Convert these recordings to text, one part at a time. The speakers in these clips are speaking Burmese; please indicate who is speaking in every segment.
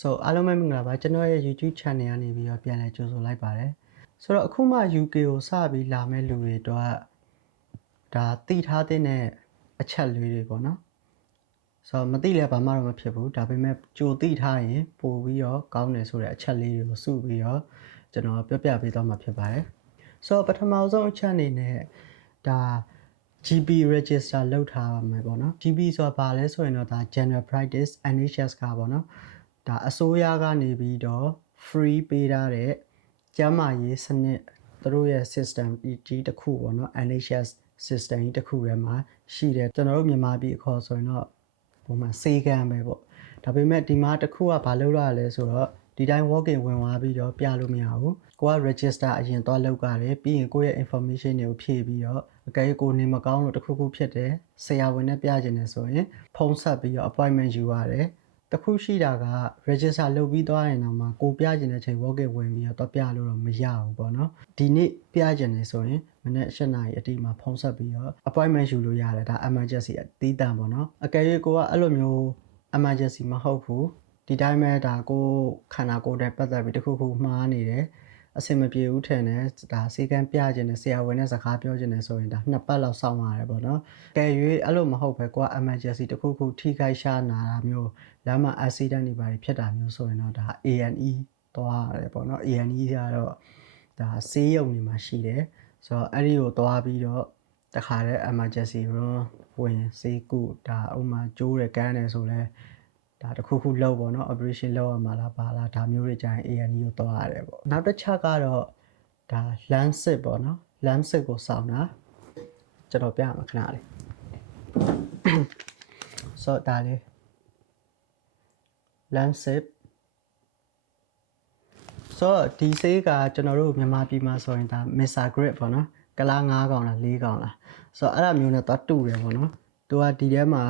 Speaker 1: so အားလုံးပဲမင်္ဂလာပါကျွန်တော်ရဲ့ YouTube channel ကနေပြီးတော့ပြန်လည်ကြိုဆိုလိုက်ပါတယ်ဆိုတော့အခုမှ UK ကိုစပြီးလာမဲ့လူတွေတော့ဒါတိထားတဲ့အချက်လေးတွေပေါ့နော်ဆိုတော့မသိလဲဘာမှတော့မဖြစ်ဘူးဒါပေမဲ့ကြိုတိထားရင်ပို့ပြီးတော့ကောင်းတယ်ဆိုတဲ့အချက်လေးတွေကိုစုပြီးတော့ကျွန်တော်ပြောပြပေးသွားမှာဖြစ်ပါတယ်ဆိုတော့ပထမဆုံးအချက်အနေနဲ့ဒါ GB register လောက်ထားပါမယ်ပေါ့နော် GB ဆိုတာဘာလဲဆိုရင်တော့ဒါ general practice NHS ကပေါ့နော် ဒါအစိုးရကနေပြီးတော့ free ပေးထားတဲ့ကျန်းမာရေးစနစ်သူတို့ရဲ့ system ကြီးတစ်ခုပေါ့နော် NHS system ကြီးတစ်ခုထဲမှာရှိတယ်ကျွန်တော်တို့မြန်မာပြည်အခေါ်ဆိုရင်တော့ပုံမှန်စေကံပဲပေါ့ဒါပေမဲ့ဒီမှာတစ်ခုကဘာလုပ်ရလဲဆိုတော့ဒီတိုင်း walk in ဝင်သွားပြီးတော့ပြလို့မရဘူးကိုက register အရင်သွားလုပ်ကြတယ်ပြီးရင်ကိုယ့်ရဲ့ information တွေကိုဖြည့်ပြီးတော့အကယ်၍ကိုနေမကောင်းလို့တစ်ခုခုဖြစ်တယ်ဆရာဝန်နဲ့ပြခြင်းနဲ့ဆိုရင်ဖုန်းဆက်ပြီးတော့ appointment ယူရတယ် တခုရှိတာက register လုပ်ပြီးသွားရင်တော့မှကိုပြခြင်းတဲ့ချိန် walk in ဝင်ပြီးတော့ပြလို့တော့မရဘူးပေါ့နော်ဒီနေ့ပြခြင်းနေဆိုရင်မနေ့၈နာရီအတိမှာဖုန်းဆက်ပြီးတော့ appointment ယူလို့ရတယ်ဒါ emergency အသီးတန်ပေါ့နော်အကယ်၍ကိုကအဲ့လိုမျိုး emergency မဟုတ်ဘူးဒီတိုင်းပဲဒါကိုခန္ဓာကိုယ်နဲ့ပတ်သက်ပြီးတခုခုမှားနေတယ် အဆင်မပြေဘူးထင်တယ်ဒါစေကံပြခြင်းနဲ့ဆရာဝန်နဲ့စကားပြောခြင်းနဲ့ဆိုရင်ဒါနှစ်ပတ်လောက်စောင့်ရတယ်ပေါ့နော်ကဲ၍အဲ့လိုမဟုတ်ပဲကိုက emergency တခုခုထိခိုက်ရှာနာတာမျိုးလမ်းမှာ accident တွေပါဖြစ်တာမျိုးဆိုရင်တော့ဒါ ANE သွားရတယ်ပေါ့နော် ANE ကတော့ဒါဆေးရုံတွေမှာရှိတယ်ဆိုတော့အဲ့ဒီကိုသွားပြီးတော့တခါတည်း emergency room ဝင်ဆေးကုဒါဥမာကျိုးတယ်ကန်းတယ်ဆိုလဲ ဒါတခုခုလောက်ပေါ့နော် operation လောက်ရမှာလားပါလားဒါမျိုးတွေကြရင် ANE ကိုသွားရတယ်ပေါ့နောက်တစ်ချက်ကတော့ဒါ lancet ပေါ့နော် lancet ကိုစောင့်တာကျွန်တော်ပြရမှာခဏလေးဆိုတော့ဒါလေး lancet ဆိုတော့ဒီဆေးကကျွန်တော်တို့မြန်မာပြည်မှာဆိုရင်ဒါ Mesa Grip ပေါ့နော်ကလား9កောင်လား4កောင်လားဆိုတော့အဲ့ဒါမျိုးနဲ့တော့တူတယ်ပေါ့နော်သူကဒီထဲမှာ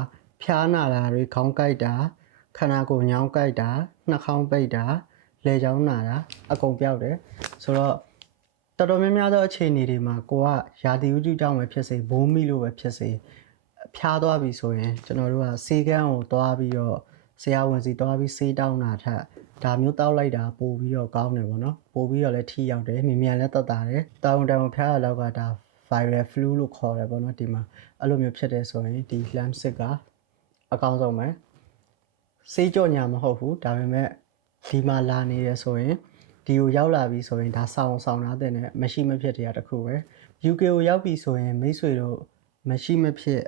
Speaker 1: ဖျားနာတာတွေခေါင်းကိုက်တာ ခန္ဓာကိုယ်ညောင်းကိုက်တာနှာခေါင်းပိတ်တာလေချောင်းနာတာအကုန်ပြောက်တယ်ဆိုတော့တော်တော်များများသောအခြေအနေတွေမှာကိုကရာသီဥတုကြောင့်ပဲဖြစ်စေဘိုးမိလို့ပဲဖြစ်စေဖျားသွားပြီဆိုရင်ကျွန်တော်တို့ကဆေးကန်းကိုသွားပြီးတော့ဆရာဝန်စီသွားပြီးဆေးတောင်းတာထက်ဒါမျိုးတောက်လိုက်တာပို့ပြီးတော့ကောင်းတယ်ပေါ့နော်ပို့ပြီးတော့လည်းထိရောက်တယ်မြင်မြန်လည်းတက်တာတယ်တောင်းတန်ဖျားရလောက်ကဒါ viral flu လို့ခေါ်တယ်ပေါ့နော်ဒီမှာအဲ့လိုမျိုးဖြစ်တယ်ဆိုရင်ဒီ lamp sick ကအကောင်းဆုံးပဲ စေးကြော့ညာမဟုတ်ဘူးဒါပေမဲ့ဒီမှာလာနေရဆိုရင်ဒီကိုရောက်လာပြီဆိုရင်ဒါဆောင်းဆောင်းထားတဲ့နဲ့မရှိမဖြစ်တရားတစ်ခုပဲ UK ကိုရောက်ပြီဆိုရင်မိတ်ဆွေတို့မရှိမဖြစ်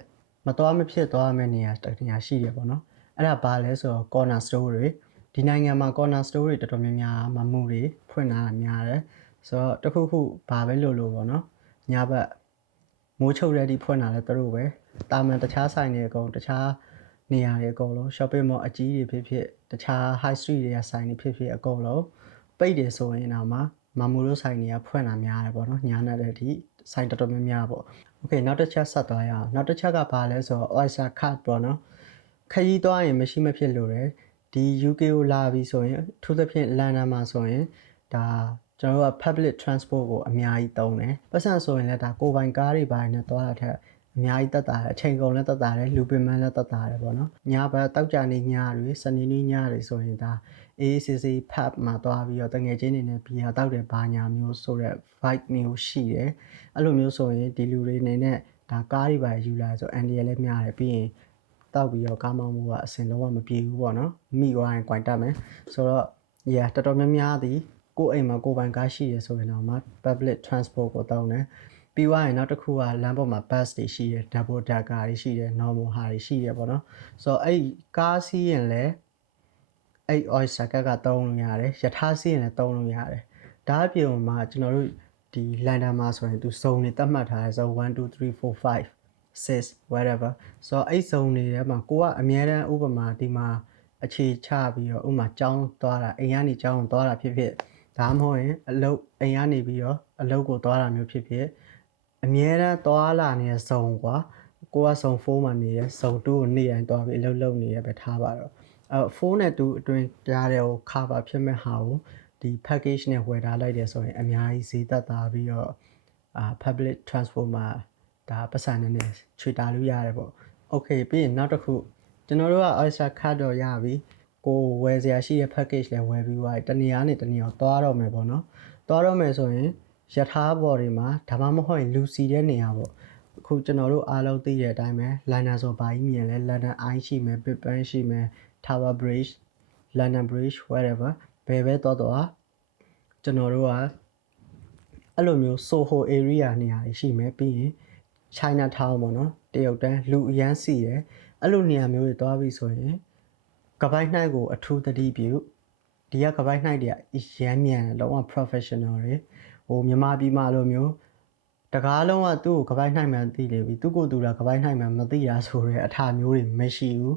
Speaker 1: မတော်မဖြစ်သွားမယ့်နေရာတစ်နေရာရှိတယ်ပေါ့နော်အဲ့ဒါဘာလဲဆိုတော့ corner store တွေဒီနိုင်ငံမှာ corner store တွေတော်တော်များများမမှုတွေဖွင့်လာတာများတယ်ဆိုတော့တခုခုဘာပဲလို့လို့ပေါ့နော်ညဘက်မိုးချုပ်တဲ့ဒီဖွင့်လာလဲသူတို့ပဲတာမန်တခြားဆိုင်တွေအကုန်တခြား နေရာတွေအကုန်လုံး shopping mall အကြီးတွေဖြစ်ဖြစ်တခြား high street တွေကဆိုင်တွေဖြစ်ဖြစ်အကုန်လုံးပိတ်တယ်ဆိုရင်တော့မှမမူလို့ဆိုင်တွေကဖွင့်လာများတယ်ပေါ့နော်ညာနဲ့တဲ့အထိဆိုင်တော်တော်များများပေါ့ okay နောက်တစ်ချက်ဆက်သွားရအောင်နောက်တစ်ချက်ကဘာလဲဆိုတော့ Oyster card ပေါ့နော်ခရီးသွားရင်မရှိမဖြစ်လို့တယ်ဒီ UK ကိုလာပြီဆိုရင်အထူးသဖြင့်လန်ဒန်မှာဆိုရင်ဒါကျွန်တော်တို့က public transport ကိုအများကြီးသုံးတယ်ပတ်စံဆိုရင်လည်းဒါကိုယ်ပိုင်ကားတွေပါနေသွားတာထက် အများကြီးတက်တာတယ်အချိန်ကုန်လည်းတက်တာတယ်လူပင်မလည်းတက်တာတယ်ပေါ့နော်ညဘက်တောက်ကြနေညတွေစနေနေ့ညတွေဆိုရင်ဒါ AACC pub မှာသွားပြီးတော့တငယ်ချင်းတွေနဲ့ဘီယာတောက်တယ်ဘာညာမျိုးဆိုတော့ vibe မျိုးရှိတယ်အဲ့လိုမျိုးဆိုရင်ဒီလူတွေနေနဲ့ဒါကားတွေပါယူလာဆိုအန်ဒီရလည်းများတယ်ပြီးရင်တောက်ပြီးတော့ကားမောင်းမှုကအဆင်လုံးဝမပြေဘူးပေါ့နော်မိသွားရင် quite တက်မယ်ဆိုတော့ yeah တော်တော်များများသည်ကိုယ့်အိမ်မှာကိုယ်ပိုင်ကားရှိရဆိုရင်တော့မှ public transport ကိုတောင်းတယ် ပြီးသွားရင်နောက်တစ်ခုကလမ်းပေါ်မှာ bus တွေရှိတယ် double decker တွေရှိတယ် normal ဟာတွေရှိတယ်ပေါ့နော်ဆိုတော့အဲ့ကားစီးရင်လည်းအဲ့ oyster cat ကတုံးလို့ရတယ်ယထာစီးရင်လည်းတုံးလို့ရတယ်ဒါအပြင်မှာကျွန်တော်တို့ဒီလန်ဒန်မှာဆိုရင်သူစုံနေတတ်မှတ်ထားတယ်ဆို1 2 3 4 5 6 whatever ဆိုတော့အဲ့စုံနေထဲမှာကိုကအများတန်းဥပမာဒီမှာအခြေချပြီးတော့ဥပမာကြောင်းသွားတာအိမ်ကနေကြောင်းသွားတာဖြစ်ဖြစ်ဒါမှမဟုတ်ရင်အလုပ်အိမ်ကနေပြီးတော့အလုပ်ကိုသွားတာမျိုးဖြစ်ဖြစ် အမြဲတမ်းသွားလာနေတဲ့ဇုံကွာကိုကဇုံ4မှာနေရဇုံ2ကိုနေတိုင်းသွားပြီးအလုပ်လုပ်နေရပဲထားပါတော့အဲ4နဲ့2အတွင်းကြားတဲ့ကို cover ဖြစ်မဲ့ဟာကိုဒီ package နဲ့ဝယ်ထားလိုက်တယ်ဆိုရင်အများကြီးဈေးသက်သာပြီးတော့အာ public transport မှာဒါပတ်စံနဲ့ချွေတာလို့ရတယ်ပေါ့ okay ပြီးရင်နောက်တစ်ခုကျွန်တော်တို့က oyster card တော့ရပြီကိုဝယ်စရာရှိတဲ့ package လဲဝယ်ပြီးသွားပြီတနေရာနဲ့တနေရာကိုသွားတော့မယ်ပေါ့နော်သွားတော့မယ်ဆိုရင် ယထာဘော်တွေမှာဒါမှမဟုတ်ရင်လူစီတဲ့နေရာပေါ့အခုကျွန်တော်တို့အားလုံးသိတဲ့အတိုင်းပဲ liner ဆိုဘာကြီးမြင်လဲ liner eye ရှိမယ် big bang ရှိမယ် tower bridge london bridge whatever ဘယ်ပဲတော့တော့ကျွန်တော်တို့ကအဲ့လိုမျိုး soho area နေရာတွေရှိမယ်ပြီးရင် China Town ပေါ့နော်တရုတ်တန်းလူအရန်စီရယ်အဲ့လိုနေရာမျိုးတွေသွားပြီဆိုရင်ကပိုက်နှိုက်ကိုအထူးသတိပြုဒီကကပိုက်နှိုက်တွေကအရန်မြန်တယ်လုံးဝ professional တွေဟို မြန်မာပြည်မှာလိုမျိုးတကားလုံးကသူ့ကိုကပိုက်နှိုက်မှန်သိနေပြီသူ့ကိုယ်သူကကပိုက်နှိုက်မှန်မသိတာဆိုတဲ့အထာမျိုးတွေမရှိဘူး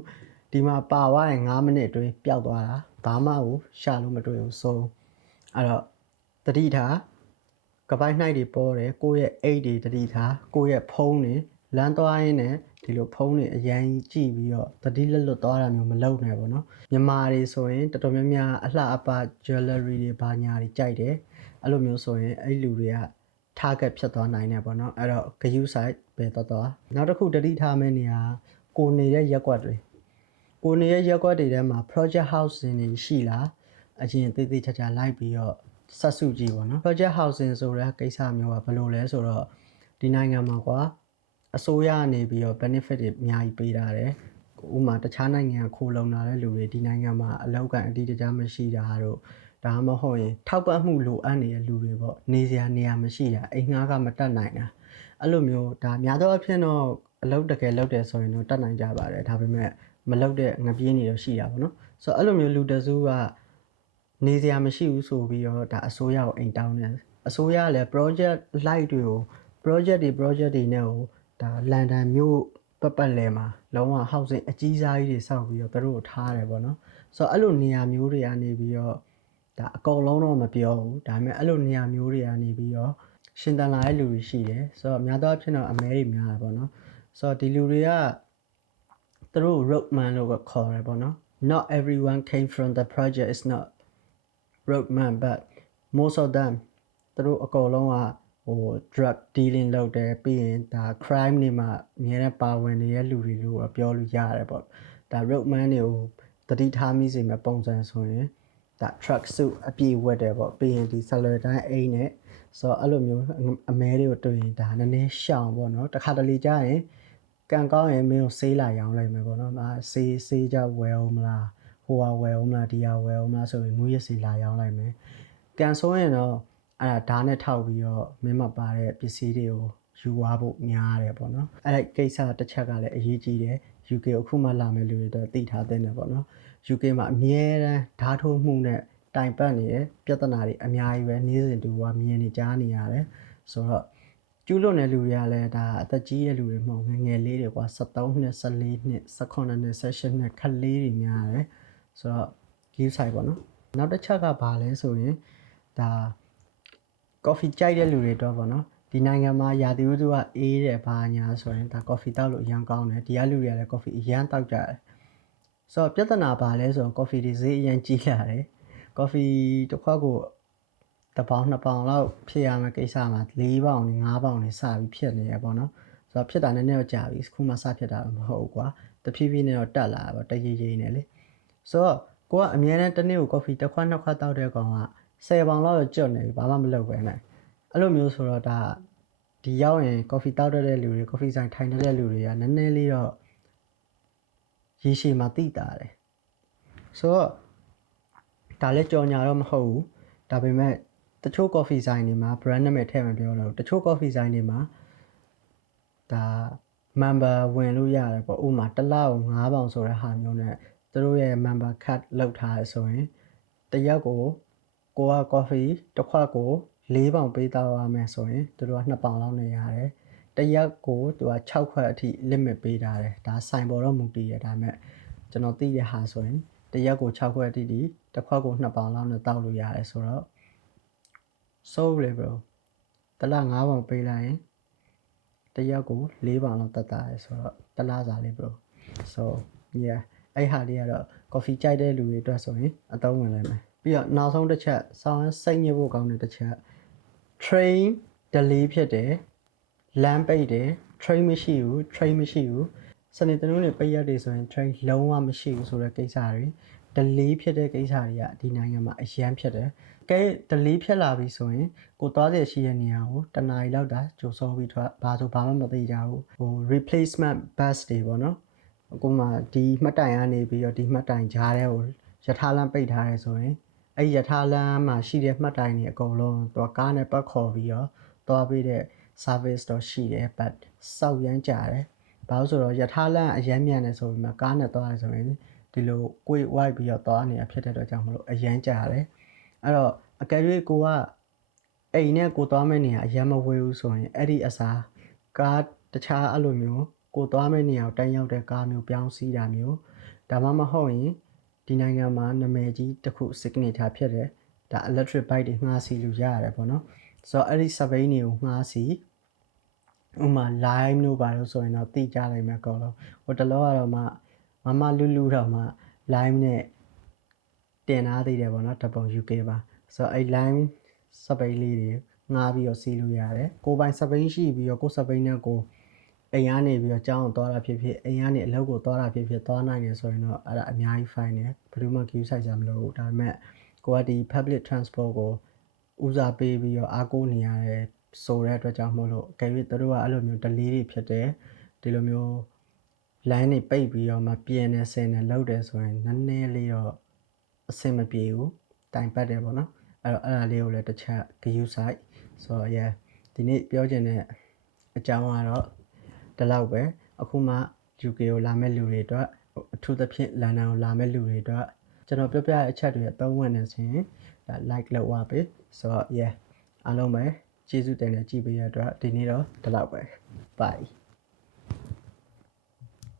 Speaker 1: ဒီမှာပါသွားရင်9မိနစ်အတွင်းပျောက်သွားတာဘာမှကိုရှာလို့မတွေ့ဘူးဆိုအဲ့တော့တတိထားကပိုက်နှိုက်တွေပေါ်တယ်ကိုယ့်ရဲ့အိတ်တွေတတိထားကိုယ့်ရဲ့ဖုန်းတွေ လမ်းသွားရင်းနဲ့ဒီလိုဖုန်းတွေအရင်ကြည့်ပြီးတော့တတိလက်လွတ်သွားတာမျိုးမလုပ်နဲ့ပေါ့နော်မြန်မာတွေဆိုရင်တော်တော်များများအလှအပ jewelry တွေဘာညာတွေကြိုက်တယ်အဲ့လိုမျိုးဆိုရင်အဲ့လူတွေက target ဖြစ်သွားနိုင်တယ်ပေါ့နော်အဲ့တော့ GU site ပဲတော့တော့နောက်တစ်ခုတတိထားမယ့်နေရာကိုနေတဲ့ရက်ကွက်တွေကိုနေတဲ့ရက်ကွက်တွေထဲမှာ project house တွေရှိလားအရင်သေးသေးချာချာလိုက်ပြီးတော့ဆက်စုကြည့်ပါနော် project housing ဆိုတဲ့ကိစ္စမျိုးကဘယ်လိုလဲဆိုတော့ဒီနိုင်ငံမှာကွာ အစိုးရကနေပြီးတော့ benefit တွေအများကြီးပေးထားတယ်ဥပမာတခြားနိုင်ငံကခိုးလုံလာတဲ့လူတွေဒီနိုင်ငံမှာအလောက်ကန်အတိအကျမရှိတာတို့ဒါမှမဟုတ်ရင်ထောက်ပံ့မှုလိုအပ်နေတဲ့လူတွေပေါ့နေစရာနေရာမရှိတာအိမ်ငှားကမတက်နိုင်တာအဲ့လိုမျိုးဒါများသောအားဖြင့်တော့အလုပ်တကယ်လုပ်တယ်ဆိုရင်တော့တက်နိုင်ကြပါတယ်ဒါပေမဲ့မလုပ်တဲ့ငပြေးနေတော့ရှိတာပေါ့နော်ဆိုတော့အဲ့လိုမျိုးလူတစုကနေစရာမရှိဘူးဆိုပြီးတော့ဒါအစိုးရကိုအိမ်တောင်းတယ်အစိုးရကလည်း project light တွေကို project တွေ project တွေနဲ့ဟို ဒါလန်ဒန်မြို့ပတ်ပတ်လည်မှာလုံးဝ housing အကြီးစားကြီးတွေစောက်ပြီးတော့သူတို့ကိုထားတယ်ပေါ့နော်ဆိုတော့အဲ့လိုနေရာမျိုးတွေကနေပြီးတော့ဒါအကုန်လုံးတော့မပြောဘူးဒါပေမဲ့အဲ့လိုနေရာမျိုးတွေကနေပြီးတော့ရှင်တန်လာတဲ့လူတွေရှိတယ်ဆိုတော့များသောအားဖြင့်တော့အမဲတွေများတယ်ပေါ့နော်ဆိုတော့ဒီလူတွေကသူတို့ roadman လို့ပဲခေါ်တယ်ပေါ့နော် not everyone came from the project is not roadman but most of them သူတို့အကုန်လုံးက ဟို drug dealing လုပ်တယ်ပြီးရင်ဒါ crime တွေမှာအများနဲ့ပါဝင်နေတဲ့လူတွေလို့ပြောလို့ရတယ်ပေါ့ဒါ roadman တွေကိုတတိထားမိစေမဲ့ပုံစံဆိုရင်ဒါ truck suit အပြည့်ဝတ်တယ်ပေါ့ပြီးရင်ဒီ salary တိုင်းအိမ်နဲ့ဆိုတော့အဲ့လိုမျိုးအမဲတွေကိုတွေ့ရင်ဒါနည်းနည်းရှောင်ပေါ့နော်တခါတလေကြာရင်ကံကောင်းရင်မင်းကိုဆေးလာရောင်းလိုက်မယ်ပေါ့နော်။အာဆေးဆေးကြဝယ်အောင်မလားဟိုဟာဝယ်အောင်မလားဒီဟာဝယ်အောင်မလားဆိုရင်မူရစီလာရောင်းလိုက်မယ်။ကံဆိုးရင်တော့ အဲ့ဒါဓာတ်နဲ့ထောက်ပြီးတော့မင်းမပါတဲ့ပစ္စည်းတွေကိုယူသွားဖို့များတယ်ပေါ့နော်။အဲ့ဒီကိစ္စတစ်ချက်ကလည်းအရေးကြီးတယ်။ UK အခုမှလာမယ့်လူတွေတော့သိထားတဲ့တယ်ပေါ့နော်။ UK မှာအမြဲတမ်းဓာတ်ထိုးမှုနဲ့တိုင်ပတ်နေတဲ့ပြဿနာတွေအများကြီးပဲနေ့စဉ်တူကမြင်နေကြားနေရတယ်။ဆိုတော့ကျူးလွန်တဲ့လူတွေကလည်းဒါအသက်ကြီးတဲ့လူတွေမဟုတ်ငယ်ငယ်လေးတွေကွာ73နှစ်14နှစ်18နှစ်18နှစ်ခက်လေးတွေများတယ်ဆိုတော့ give side ပေါ့နော်နောက်တစ်ချက်ကဘာလဲဆိုရင်ဒါ coffee ကြိုက်တဲ့လူတွေတော့ပေါ့နော်ဒီနိုင်ငံမှာရာသီဥတုကအေးတယ်ဘာညာဆိုရင်ဒါ coffee တောက်လို့အရန်ကောင်းတယ်ဒီကလူတွေကလည်း coffee အရန်တောက်ကြတယ်ဆိုတော့ပြဿနာဘာလဲဆိုတော့ coffee တွေဈေးအရန်ကြီးလာတယ် coffee တစ်ခွက်ကိုတစ်ပေါင်နှစ်ပေါင်လောက်ဖြစ်ရမယ့်ကိစ္စမှာ၄ပေါင်နဲ့၅ပေါင်နဲ့စပြီးဖြစ်နေရပေါ့နော်ဆိုတော့ဖြစ်တာနည်းနည်းတော့ကြာပြီခုမှစဖြစ်တာမဟုတ်ဘူးကွာတဖြည်းဖြည်းနဲ့တော့တက်လာတာပေါ့တရေရေနဲ့လေဆိုတော့ကိုကအများနဲ့တစ်နေ့ကို coffee တစ်ခွက်နှစ်ခွက်တောက်တဲ့ကောင်က 10ပေါင်လောက်ကျွတ်နေပြီဘာမှမလုပ်ပဲနဲ့အဲ့လိုမျိုးဆိုတော့ဒါဒီရောက်ရင် coffee တောက်တတ်တဲ့လူတွေ coffee ဆိုင်ထိုင်တဲ့လူတွေကနည်းနည်းလေးတော့ရေရှည်မှာတိတာတယ်ဆိုတော့ဒါလည်းကြော်ညာတော့မဟုတ်ဘူးဒါပေမဲ့တချို့ coffee ဆိုင်တွေမှာ brand နာမည်ထည့်မပြောတော့ဘူးတချို့ coffee ဆိုင်တွေမှာဒါ member ဝင်လို့ရတယ်ပေါ့ဥပမာတစ်လကို9ပေါင်ဆိုတဲ့ဟာမျိုးနဲ့သူတို့ရဲ့ member card လောက်ထားရဆိုရင်တရက်ကို ကိုက coffee တစ်ခွက်ကို4ပေါင်ပေးတော့ရမယ်ဆိုရင်သူတို့က2ပေါင်လောက်နေရတယ်တရက်ကိုသူက6ခွက်အထိ limit ပေးထားတယ်ဒါဆိုင်ပေါ်တော့မူတည်ရဒါပေမဲ့ကျွန်တော်သိတဲ့ဟာဆိုရင်တရက်ကို6ခွက်အထိဒီတစ်ခွက်ကို2ပေါင်လောက်နဲ့တောက်လို့ရတယ်ဆိုတော့ so လေ bro တလား9ပေါင်ပေးလိုက်ရင်တရက်ကို4ပေါင်လောက်တက်တာရယ်ဆိုတော့တလားစာလေး bro so yeah အဲ့ဟာလေးကတော့ coffee ကြိုက်တဲ့လူတွေအတွက်ဆိုရင်အသုံးဝင်နိုင်မယ် ပြီးတော့နောက်ဆုံးတစ်ချက်ဆောင်းစိတ်ညစ်ဖို့ကောင်းတဲ့တစ်ချက် train delay ဖြစ်တယ်လမ်းပိတ်တယ် train မရှိဘူး train မရှိဘူးစနေတနင်္ဂနွေပိတ်ရက်တွေဆိုရင် train လုံးဝမရှိဘူးဆိုတဲ့ကိစ္စတွေ delay ဖြစ်တဲ့ကိစ္စတွေကဒီနိုင်ငံမှာအရန်ဖြစ်တယ်ကဲ delay ဖြစ်လာပြီဆိုရင်ကိုသွားရရှိတဲ့နေရာကိုတနားရီလောက်တာကြိုစောပြီးထွက်ဘာဆိုဘာမှမသိကြဘူးဟို replacement bus တွေပေါ့နော်အခုမှဒီမှတ်တိုင်ကနေပြီးတော့ဒီမှတ်တိုင်ကြားထဲကိုယထာလမ်းပိတ်ထားရဲဆိုရင် အဲ့ဒီယထာလမ်းမှာရှိတဲ့မှတ်တိုင်တွေအကုန်လုံးတော့ကားနဲ့ပတ်ခေါ်ပြီးတော့သွားပြီးတဲ့ service တော့ရှိတယ် but စောက်ရမ်းကြတယ်ဘာလို့ဆိုတော့ယထာလမ်းအရမ်းမြန်နေဆိုပြီးမှကားနဲ့သွားရဲဆိုရင်ဒီလိုကိုယ် wipe ပြီးတော့သွားနေတာဖြစ်တဲ့အတွက်ကြောင့်မလို့အရမ်းကြတယ်အဲ့တော့အကယ်၍ကိုကအိမ်နဲ့ကိုသွားမယ့်နေရာအရမ်းမဝေးဘူးဆိုရင်အဲ့ဒီအစားကားတခြားအဲ့လိုမျိုးကိုသွားမယ့်နေရာကိုတန်းရောက်တဲ့ကားမျိုးပြောင်းစီးတာမျိုးဒါမှမဟုတ်ရင် ဒီနိုင်ငံမှာနာမည်ကြီးတစ်ခု signature ဖြစ်တယ်ဒါ electric bike တွေငှားစီလို့ရရတယ်ပေါ့နော်ဆိုတော့အဲ့ဒီ survey တွေကိုငှားစီဥပမာ line တို့ပါလို့ဆိုရင်တော့တိကျလိုက်မယ်အကုန်လုံးဟိုတလောကတော့မှမမလူလူတော့မှ line နဲ့တင်ထားသေးတယ်ပေါ့နော်တပုံ UK ပါဆိုတော့အဲ့ line စပိန်လေးတွေငှားပြီးတော့စီးလို့ရတယ်ကိုယ်ပိုင်စပိန်ရှိပြီးတော့ကိုယ်စပိန်နဲ့ကို အိမ်ကနေပြီးတော့ကျောင်းကိုသွားတာဖြစ်ဖြစ်အိမ်ကနေအလုပ်ကိုသွားတာဖြစ်ဖြစ်သွားနိုင်တယ်ဆိုရင်တော့အဲ့ဒါအများကြီး fine တယ်ဘယ်သူမှ queue ဆိုင်ကြမလို့ဒါပေမဲ့ကိုကဒီ public transport ကိုဦးစားပေးပြီးတော့အားကိုးနေရတယ်ဆိုတဲ့အတွက်ကြောင့်မို့လို့အကယ်၍သူတို့ကအဲ့လိုမျိုး delay တွေဖြစ်တယ်ဒီလိုမျိုး line တွေပိတ်ပြီးတော့မှပြင်နေစင်နေလောက်တယ်ဆိုရင်နည်းနည်းလေးတော့အဆင်မပြေဘူးတိုင်ပတ်တယ်ပေါ့နော်အဲ့တော့အဲ့ဒါလေးကိုလည်းတစ်ချက်ဂရုစိုက်ဆိုတော့ yeah ဒီနေ့ပြောချင်တဲ့အကြောင်းကတော့ ဒီလောက်ပဲအခုမှ UK ကိုလာမဲ့လူတွေအတွက်အထူးသဖြင့်လန်ဒန်ကိုလာမဲ့လူတွေအတွက်ကျွန်တော်ပြောပြတဲ့အချက်တွေအသုံးဝင်နေဆိုရင်ဒါ like လုပ်ပါပေးဆိုတော့ yeah အားလုံးပဲကျေးဇူးတင်နေကြည့်ပေးရတဲ့အတွက်ဒီနေ့တော့ဒီလောက်ပဲ bye